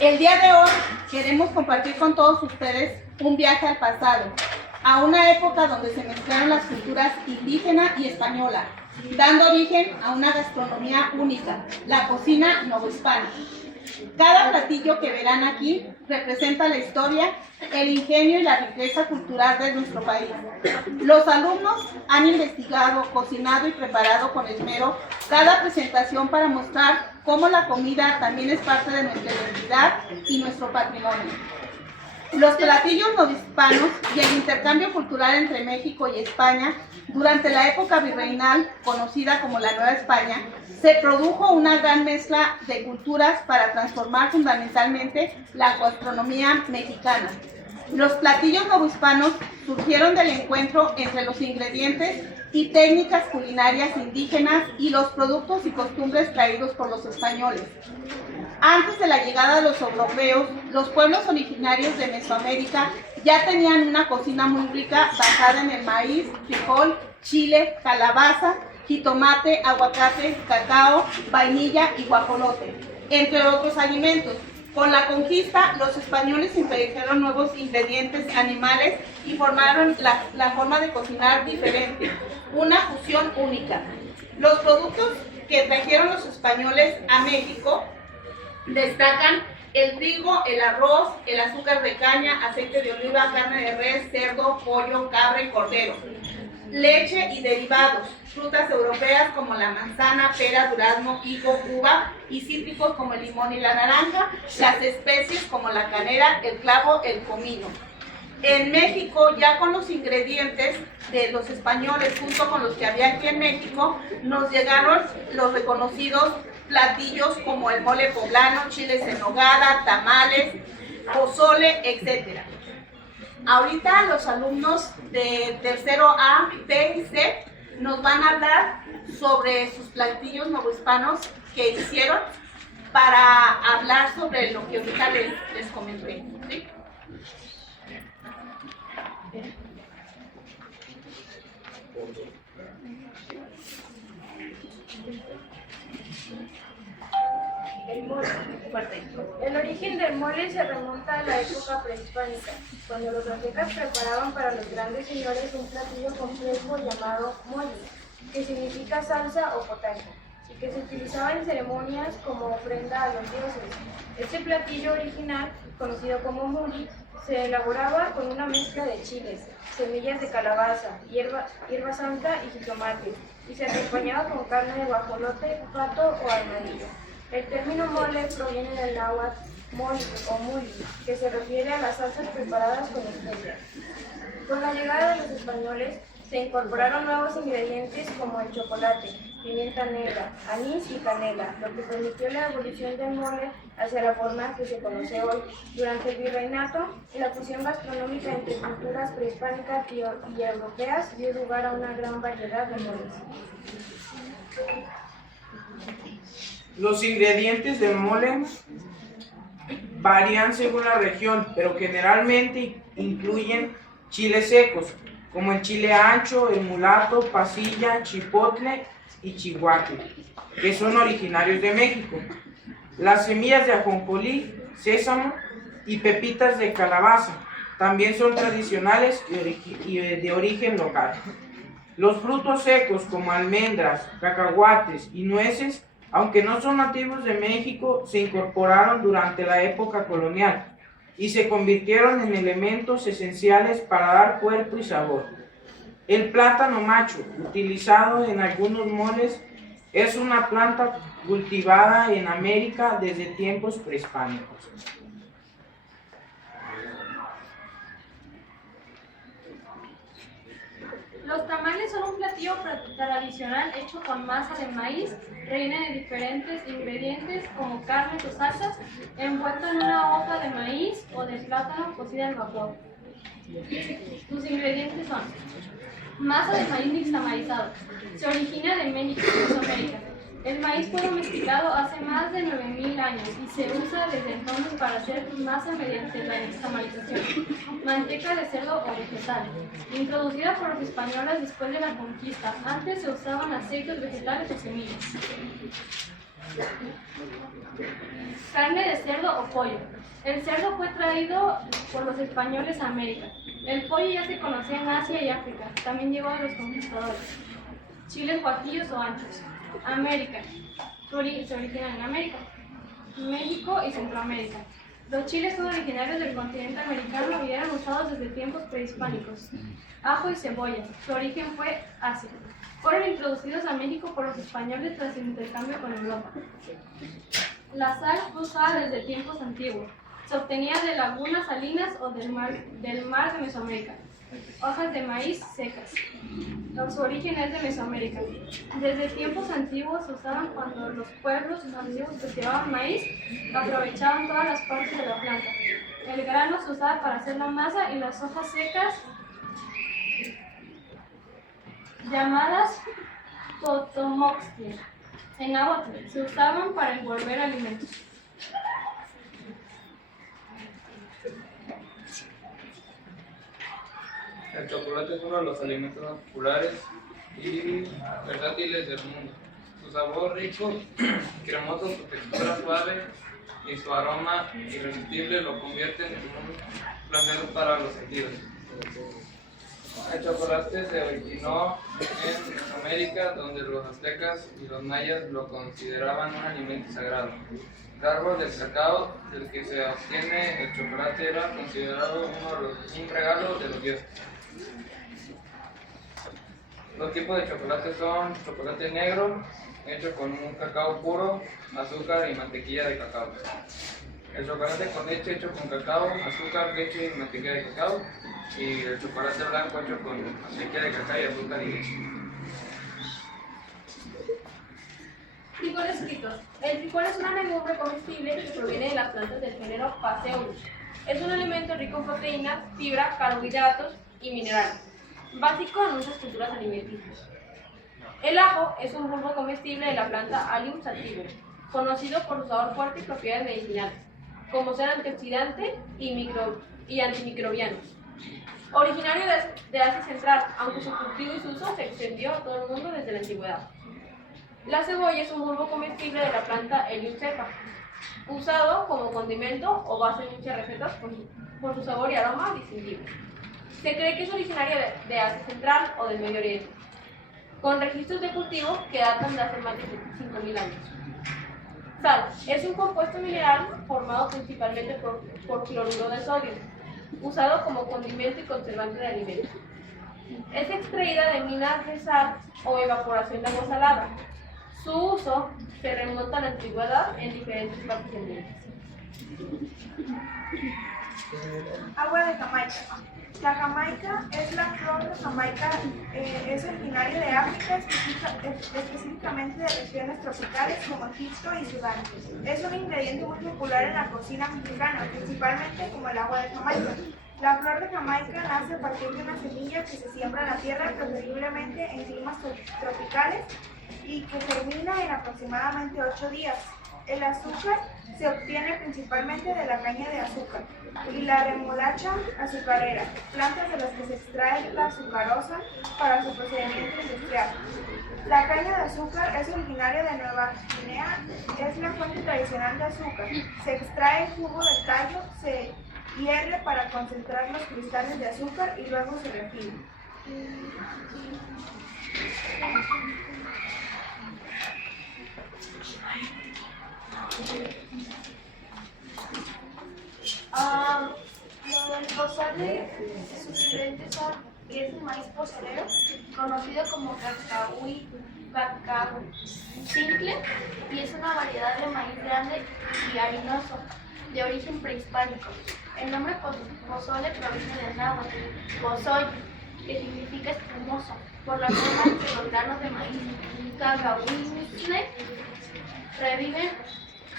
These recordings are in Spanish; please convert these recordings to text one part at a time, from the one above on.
El día de hoy queremos compartir con todos ustedes un viaje al pasado, a una época donde se mezclaron las culturas indígena y española, dando origen a una gastronomía única, la cocina novohispana. Cada platillo que verán aquí representa la historia, el ingenio y la riqueza cultural de nuestro país. Los alumnos han investigado, cocinado y preparado con esmero cada presentación para mostrar cómo la comida también es parte de nuestra identidad y nuestro patrimonio. Los platillos novohispanos y el intercambio cultural entre México y España durante la época virreinal, conocida como la Nueva España, se produjo una gran mezcla de culturas para transformar fundamentalmente la gastronomía mexicana. Los platillos novohispanos surgieron del encuentro entre los ingredientes y técnicas culinarias indígenas y los productos y costumbres traídos por los españoles. Antes de la llegada de los europeos, los pueblos originarios de Mesoamérica ya tenían una cocina muy rica basada en el maíz, frijol, chile, calabaza, jitomate, aguacate, cacao, vainilla y guajolote, entre otros alimentos. Con la conquista, los españoles introdujeron nuevos ingredientes animales y formaron la forma de cocinar diferente, una fusión única. Los productos que trajeron los españoles a México destacan el trigo, el arroz, el azúcar de caña, aceite de oliva, carne de res, cerdo, pollo, cabra y cordero, leche y derivados, frutas europeas como la manzana, pera, durazno, higo, uva y cítricos como el limón y la naranja, las especies como la canela, el clavo, el comino. En México, ya con los ingredientes de los españoles junto con los que había aquí en México, nos llegaron los reconocidos platillos como el mole poblano, chiles en nogada, tamales, pozole, etc. Ahorita los alumnos de tercero A, B y C nos van a hablar sobre sus platillos novohispanos que hicieron para hablar sobre lo que ahorita les comenté, ¿sí? El mole. El origen del mole se remonta a la época prehispánica, cuando los aztecas preparaban para los grandes señores un platillo complejo llamado mole, que significa salsa o potaje, y que se utilizaba en ceremonias como ofrenda a los dioses. Este platillo original, conocido como muri, se elaboraba con una mezcla de chiles, semillas de calabaza, hierba santa y jitomate, y se acompañaba con carne de guajolote, pato o armadillo. El término mole proviene del náhuatl moli o muli, que se refiere a las salsas preparadas con especias. Con la llegada de los españoles se incorporaron nuevos ingredientes como el chocolate, pimienta negra, anís y canela, lo que permitió la evolución del mole hacia la forma que se conoce hoy. Durante el virreinato, la fusión gastronómica entre culturas prehispánicas y europeas dio lugar a una gran variedad de moles. Los ingredientes del mole varían según la región, pero generalmente incluyen chiles secos, como el chile ancho, el mulato, pasilla, chipotle y chihuahua, que son originarios de México. Las semillas de ajonjolí, sésamo y pepitas de calabaza también son tradicionales y de origen local. Los frutos secos como almendras, cacahuates y nueces, aunque no son nativos de México, se incorporaron durante la época colonial y se convirtieron en elementos esenciales para dar cuerpo y sabor. El plátano macho, utilizado en algunos moles, es una planta cultivada en América desde tiempos prehispánicos. Los tamales son un platillo tradicional hecho con masa de maíz, rellena de diferentes ingredientes como carnes o salsas, envuelto en una hoja de maíz o de plátano cocida al vapor. Sus ingredientes son masa de maíz nixtamalizado. Se origina de México, Mesoamérica. El maíz fue domesticado hace más de 9.000 años y se usa desde entonces para hacer masa mediante la nixtamalización. Manteca de cerdo o vegetal, introducida por los españoles después de la conquista. Antes se usaban aceites vegetales o semillas. Carne de cerdo o pollo. El cerdo fue traído por los españoles a América. El pollo ya se conocía en Asia y África. También llegó a los conquistadores. Chiles guajillos o anchos. América. Se originan en América, México y Centroamérica. Los chiles son originarios del continente americano y eran usados desde tiempos prehispánicos. Ajo y cebolla. Su origen fue Asia. Fueron introducidos a México por los españoles tras el intercambio con Europa. La sal fue usada desde tiempos antiguos. Se obtenía de lagunas salinas o del mar de Mesoamérica. Hojas de maíz secas. Su origen es de Mesoamérica. Desde tiempos antiguos se usaban cuando los pueblos antiguos cultivaban maíz, aprovechaban todas las partes de la planta. El grano se usaba para hacer la masa y las hojas secas, llamadas totomoxtle, en náhuatl, se usaban para envolver alimentos. El chocolate es uno de los alimentos más populares y versátiles del mundo. Su sabor rico, cremoso, su textura suave y su aroma irresistible lo convierten en un placer para los sentidos. El chocolate se originó en Mesoamérica, donde los aztecas y los mayas lo consideraban un alimento sagrado. El árbol del cacao, del que se obtiene el chocolate, era considerado un regalo de los dioses. Los tipos de chocolate son chocolate negro, hecho con un cacao puro, azúcar y mantequilla de cacao. El chocolate con leche hecho con cacao, azúcar, leche y mantequilla de cacao. Y el chocolate blanco hecho con mantequilla de cacao y azúcar y leche. Licor escritos. El licor es una legumbre comestible que proviene de las plantas del género Phaseolus. Es un alimento rico en proteínas, fibra, carbohidratos y minerales, básico en muchas culturas alimenticias. El ajo es un bulbo comestible de la planta Allium sativum, conocido por su sabor fuerte y propiedades medicinales, como ser antioxidante y antimicrobiano. Originario de Asia Central, aunque su cultivo y su uso se extendió a todo el mundo desde la antigüedad. La cebolla es un bulbo comestible de la planta Helium cepa, usado como condimento o base en muchas recetas por su sabor y aroma distintivo. Se cree que es originaria de Asia Central o del Medio Oriente, con registros de cultivo que datan de hace más de 5.000 años. Sal es un compuesto mineral formado principalmente por cloruro de sodio, usado como condimento y conservante de alimentos. Es extraída de minas de sal o evaporación de agua salada. Su uso se remonta a la antigüedad en diferentes partes del mundo. Agua de Jamaica. La Jamaica es la flor de Jamaica, es originaria de África, específicamente de regiones tropicales como Egipto y Sudán. Es un ingrediente muy popular en la cocina mexicana, principalmente como el agua de Jamaica. La flor de Jamaica nace a partir de una semilla que se siembra en la tierra, preferiblemente en climas tropicales, y que germina en aproximadamente 8 días. El azúcar se obtiene principalmente de la caña de azúcar y la remolacha azucarera, plantas de las que se extrae la azucarosa para su procedimiento industrial. La caña de azúcar es originaria de Nueva Guinea, es la fuente tradicional de azúcar. Se extrae el jugo del tallo, se hierve para concentrar los cristales de azúcar y luego se refina. Lo del pozole, sus ingredientes son que es un maíz pozolero, conocido como cacao simple, y es una variedad de maíz grande y harinoso, de origen prehispánico. El nombre pozole proviene del náhuatl, pozoy, que significa espumoso, por la forma en que los granos de maíz cacahuintle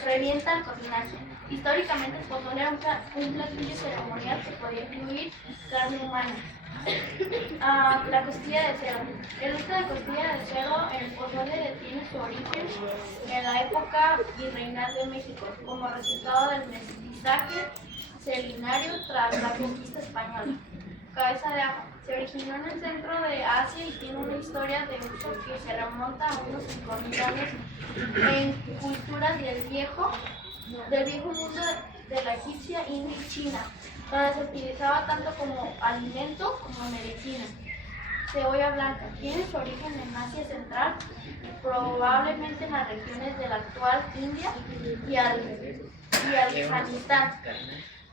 revienta al cocinarse. Históricamente el pozole era un platillo ceremonial que podía incluir carne humana. La costilla de cerdo. El uso de costilla de cerdo en el pozole tiene su origen en la época virreinal de México, como resultado del mestizaje selinario tras la conquista española. Cabeza de ajo. Se originó en el centro de Asia y tiene una historia de uso que se remonta a unos 5.000 años en culturas del viejo mundo de la egipcia, India y China, donde se utilizaba tanto como alimento como medicina. Cebolla blanca tiene su origen en Asia Central, probablemente en las regiones de la actual India y Afganistán,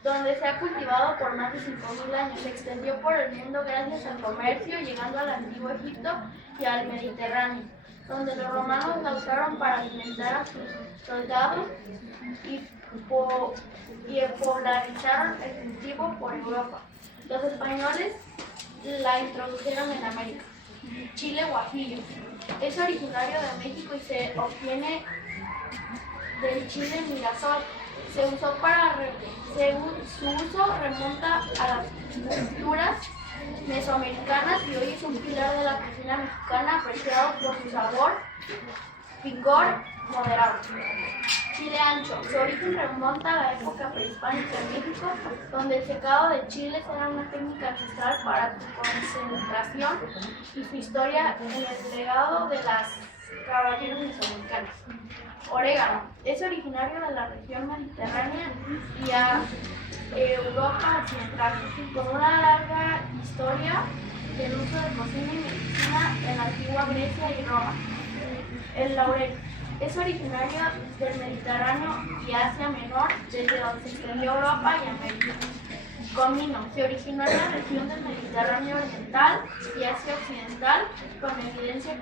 donde se ha cultivado por más de 5.000 años. Se extendió por el mundo gracias al comercio, llegando al antiguo Egipto y al Mediterráneo, donde los romanos la usaron para alimentar a sus soldados y popularizaron el cultivo por Europa. Los españoles la introdujeron en América. Chile guajillo es originario de México y se obtiene del chile Mirasol. Su uso remonta a las culturas mesoamericanas y hoy es un pilar de la cocina mexicana apreciado por su sabor, picor moderado. Chile ancho. Su origen remonta a la época prehispánica en México, donde el secado de chiles era una técnica ancestral para su concentración y su historia en el legado de las caballeros mesoamericanos. Orégano. Es originario de la región mediterránea y a Europa occidental, con una larga historia del uso de cocina y medicina en la antigua Grecia y Roma. El laurel. Es originario del Mediterráneo y Asia Menor, desde donde se extendió a Europa y América. Comino. Se originó en la región del Mediterráneo Oriental y Asia Occidental, con evidencia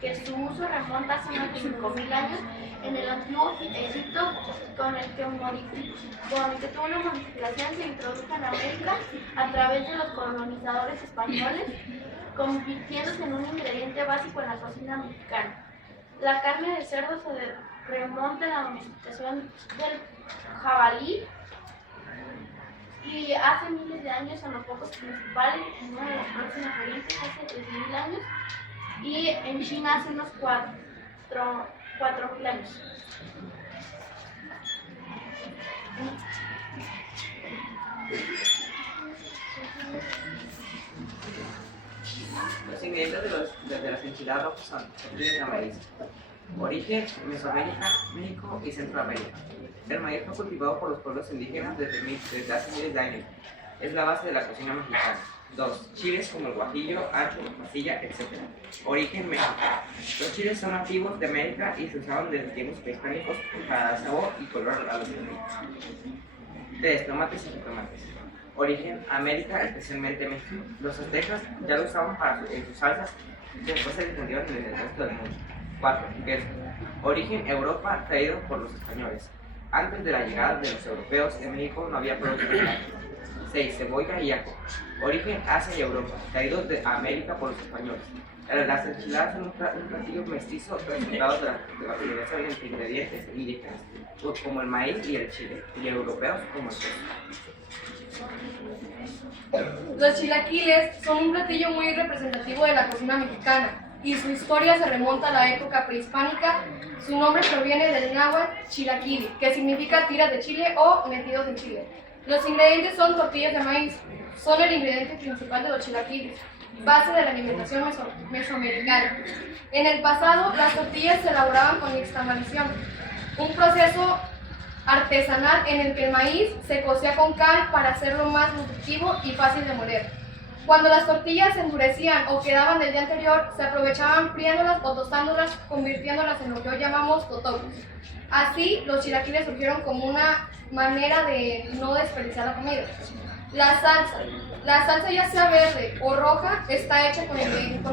que su uso remonta hace más de 5.000 años en el antiguo Egipto, con el que tuvo una modificación, se introdujo en América a través de los colonizadores españoles, convirtiéndose en un ingrediente básico en la cocina mexicana. La carne de cerdo se remonta a la domesticación del jabalí y hace miles de años en los focos principales, en una de las próximas orientes hace 3.000 años y en China hace unos 4.000 años. Los ingredientes de las enchiladas rojas son tortillas de maíz. Origen: Mesoamérica, México y Centroamérica. El maíz fue cultivado por los pueblos indígenas desde hace miles de años. Es la base de la cocina mexicana. 2. Chiles como el guajillo, ancho, pasilla, etc. Origen: México. Los chiles son nativos de América y se usaban desde tiempos prehispánicos para dar sabor y color a los alimentos. 3. Tomates y jitomates. Origen: América, especialmente México. Los aztecas ya lo usaban en sus salsas y después se difundieron en el resto del mundo. 4. Queso. Origen: Europa, traído por los españoles. Antes de la llegada de los europeos, en México no había productos de carne. 6. Cebolla y ajo. Origen: Asia y Europa, traídos de América por los españoles. Las enchiladas son un platillo mestizo resultado de la combinación entre ingredientes indígenas, como el maíz y el chile, y europeos como el queso. Los chilaquiles son un platillo muy representativo de la cocina mexicana y su historia se remonta a la época prehispánica. Su nombre proviene del náhuatl chilaquili, que significa tiras de chile o metidos en chile. Los ingredientes son tortillas de maíz, son el ingrediente principal de los chilaquiles, base de la alimentación mesoamericana. En el pasado, las tortillas se elaboraban con nixtamalización, un proceso artesanal en el que el maíz se cocía con cal para hacerlo más nutritivo y fácil de moler. Cuando las tortillas se endurecían o quedaban del día anterior, se aprovechaban friándolas o tostándolas, convirtiéndolas en lo que hoy llamamos totopos. Así, los chilaquiles surgieron como una manera de no desperdiciar la comida. La salsa ya sea verde o roja, está hecha con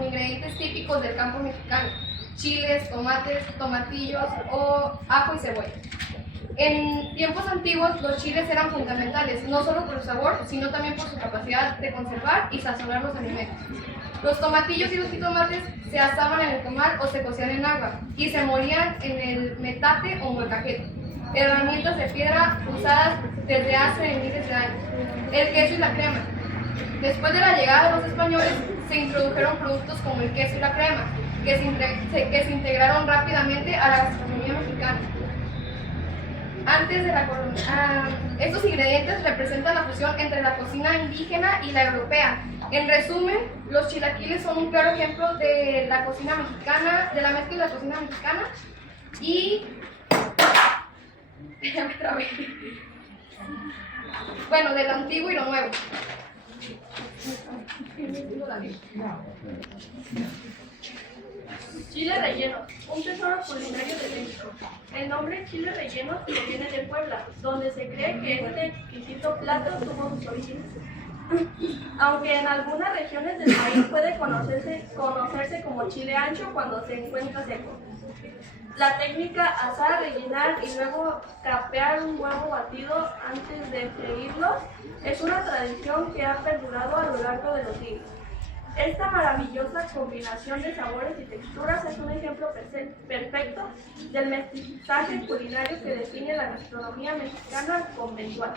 ingredientes típicos del campo mexicano: chiles, tomates, tomatillos o ajo y cebolla. En tiempos antiguos, los chiles eran fundamentales, no solo por su sabor, sino también por su capacidad de conservar y sazonar los alimentos. Los tomatillos y los jitomates se asaban en el comal o se cocían en agua y se molían en el metate o molcajete, herramientas de piedra usadas desde hace miles de años. El queso y la crema. Después de la llegada de los españoles, se introdujeron productos como el queso y la crema, que se integraron rápidamente a la gastronomía mexicana. Antes de la colonia, estos ingredientes representan la fusión entre la cocina indígena y la europea, En resumen, los chilaquiles son un claro ejemplo de la cocina mexicana, de la mezcla de la cocina mexicana y... Déjame otra vez. Bueno, de lo antiguo y lo nuevo. Chile relleno, un tesoro culinario de México. El nombre chile relleno proviene de Puebla, donde se cree que este exquisito plato tuvo sus orígenes. Aunque en algunas regiones del país puede conocerse como chile ancho cuando se encuentra seco. La técnica asar, rellenar y luego capear un huevo batido antes de freírlo es una tradición que ha perdurado a lo largo de los siglos. Esta maravillosa combinación de sabores y texturas es un ejemplo perfecto del mestizaje culinario que define la gastronomía mexicana conventual.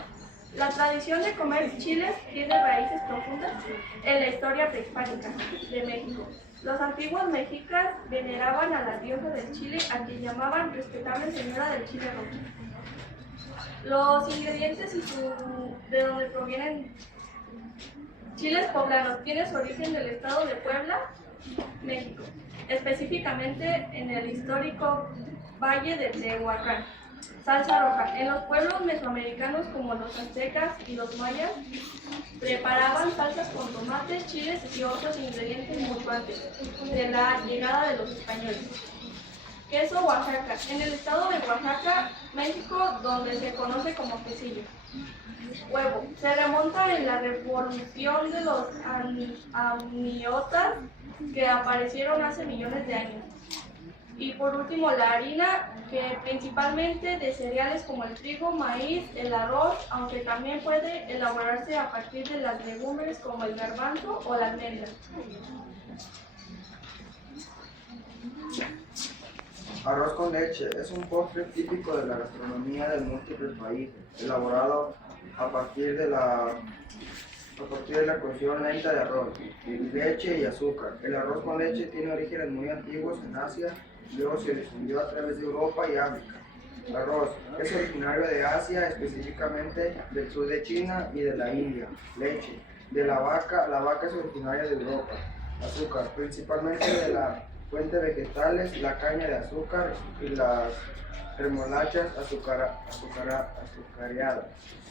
La tradición de comer chiles tiene raíces profundas en la historia prehispánica de México. Los antiguos mexicas veneraban a la diosa del chile, a quien llamaban respetable señora del chile rojo. Los ingredientes de donde provienen chiles poblanos tienen su origen del estado de Puebla, México, específicamente en el histórico Valle de Tehuacán. Salsa roja. En los pueblos mesoamericanos como los aztecas y los mayas preparaban salsas con tomate, chiles y otros ingredientes mucho antes de la llegada de los españoles. Queso Oaxaca. En el estado de Oaxaca, México, donde se conoce como quesillo. Huevo. Se remonta en la revolución de los amniotas que aparecieron hace millones de años. Y por último, la harina, que principalmente de cereales como el trigo, maíz, el arroz, aunque también puede elaborarse a partir de las legumbres como el garbanzo o la almendra. Arroz con leche es un postre típico de la gastronomía de múltiples países, elaborado a partir de la cocción lenta de arroz, leche y azúcar. El arroz con leche tiene orígenes muy antiguos en Asia, luego se difundió a través de Europa y África. El arroz es originario de Asia, específicamente del sur de China y de la India. Leche de la vaca es originaria de Europa. Azúcar, principalmente de la fuente vegetales, la caña de azúcar y las remolachas azucareadas.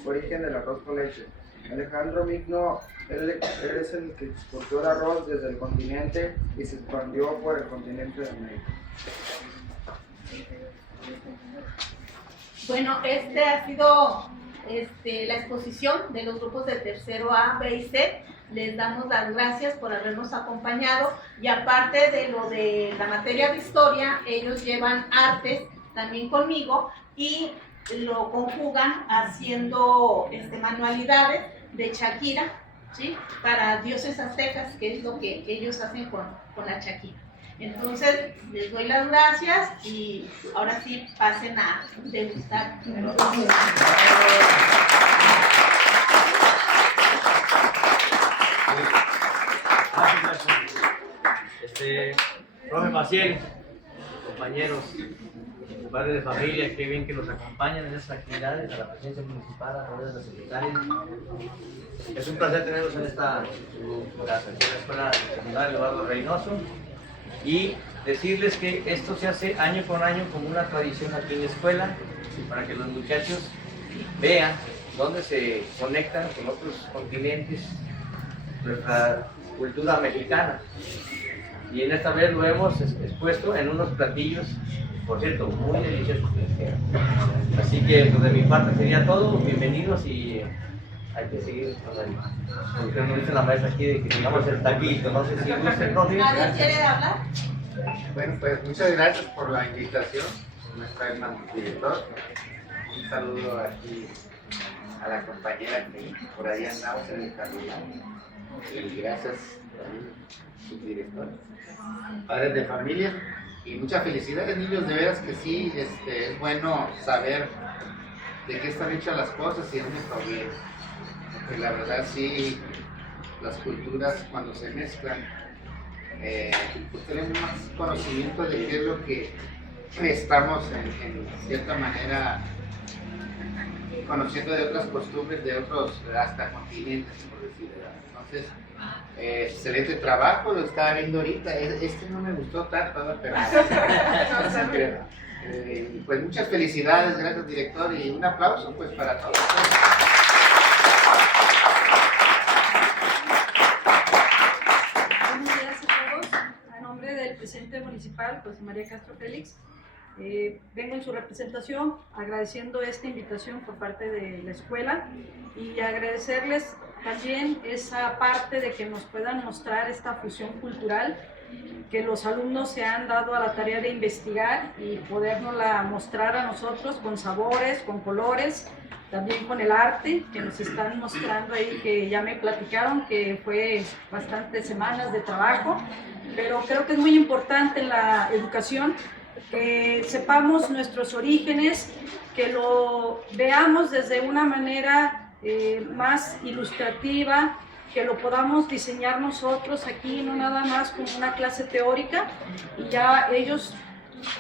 Origen del arroz con leche. Alejandro Magno, él es el que exportó el arroz desde el continente y se expandió por el continente de América. Bueno, este ha sido la exposición de los grupos del tercero A, B y C. Les damos las gracias por habernos acompañado y aparte de lo de la materia de historia, ellos llevan artes también conmigo y lo conjugan haciendo manualidades de Shakira, ¿sí? Para dioses aztecas, que es lo que ellos hacen con la Shakira. Entonces, les doy las gracias y ahora sí pasen a degustar. Profe Maciel, compañeros, padres de familia, qué bien que nos acompañan en estas actividades, a la presencia municipal, a través de la secretaria. Es un placer tenerlos en esta su casa, en la Escuela Secundaria Eduardo Reynoso, y decirles que esto se hace año con año como una tradición aquí en la escuela, para que los muchachos vean dónde se conectan con otros continentes, nuestra cultura mexicana. Y en esta vez lo hemos expuesto en unos platillos, por cierto, muy deliciosos. Así que pues, de mi parte sería todo. Bienvenidos y hay que seguir con el... Porque nos dice la maestra aquí de que tengamos el taquito. No sé si gusta el profe. ¿Nadie quiere hablar? Bueno, pues muchas gracias por la invitación, nuestra hermana director. Un saludo aquí a la compañera que por ahí andamos en el camino. Y gracias a su director. Padres de familia y muchas felicidades, niños, de veras que sí, es bueno saber de qué están hechas las cosas y es nuestro bien, porque la verdad sí, las culturas cuando se mezclan, pues tenemos más conocimiento de qué es lo que estamos en cierta manera conociendo de otras costumbres de otros hasta continentes, por decirlo. Entonces, excelente trabajo, lo estaba viendo ahorita. Este no me gustó tanto, ¿no? Pero pues muchas felicidades, gracias director, y un aplauso pues para todos. Buenos días a todos. A nombre del presidente municipal, José María Castro Félix, vengo en su representación agradeciendo esta invitación por parte de la escuela y agradecerles también esa parte de que nos puedan mostrar esta fusión cultural que los alumnos se han dado a la tarea de investigar y podernosla mostrar a nosotros con sabores, con colores, también con el arte que nos están mostrando ahí, que ya me platicaron que fue bastantes semanas de trabajo, pero creo que es muy importante en la educación que sepamos nuestros orígenes, que lo veamos desde una manera más ilustrativa, que lo podamos diseñar nosotros aquí, no nada más como una clase teórica, y ya ellos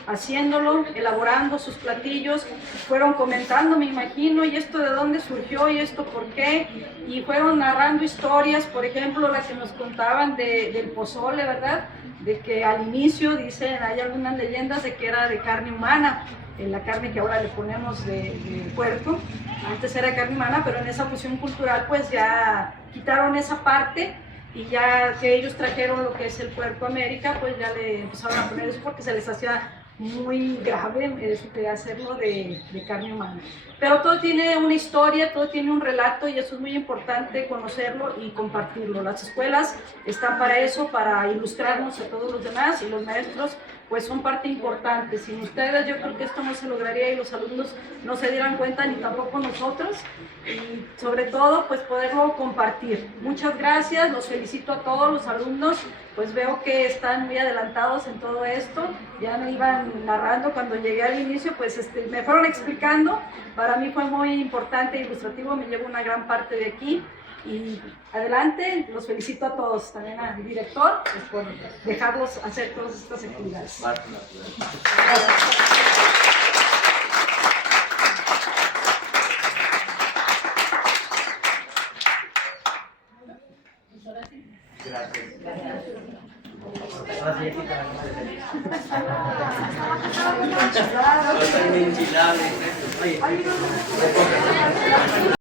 haciéndolo, elaborando sus platillos, fueron comentando, me imagino, y esto de dónde surgió, y esto por qué, y fueron narrando historias, por ejemplo, la que nos contaban del pozole, ¿verdad? De que al inicio, dicen, hay algunas leyendas de que era de carne humana, en la carne que ahora le ponemos de puerco, antes era de carne humana, pero en esa fusión cultural pues ya quitaron esa parte, y ya que ellos trajeron lo que es el puerco a América, pues ya le empezaron a poner eso porque se les hacía muy grave eso de hacerlo de carne humana. Pero todo tiene una historia, todo tiene un relato, y eso es muy importante conocerlo y compartirlo. Las escuelas están para eso, para ilustrarnos a todos los demás, y los maestros pues son parte importante. Sin ustedes yo creo que esto no se lograría y los alumnos no se dieran cuenta, ni tampoco nosotros, y sobre todo pues poderlo compartir. Muchas gracias, los felicito a todos los alumnos, pues veo que están muy adelantados en todo esto, ya me iban narrando cuando llegué al inicio, pues me fueron explicando, para mí fue muy importante e ilustrativo, me llevo una gran parte de aquí. Y adelante, los felicito a todos, también al director, pues, por dejarlos hacer todas estas actividades. Totalmente enchilable. Oye.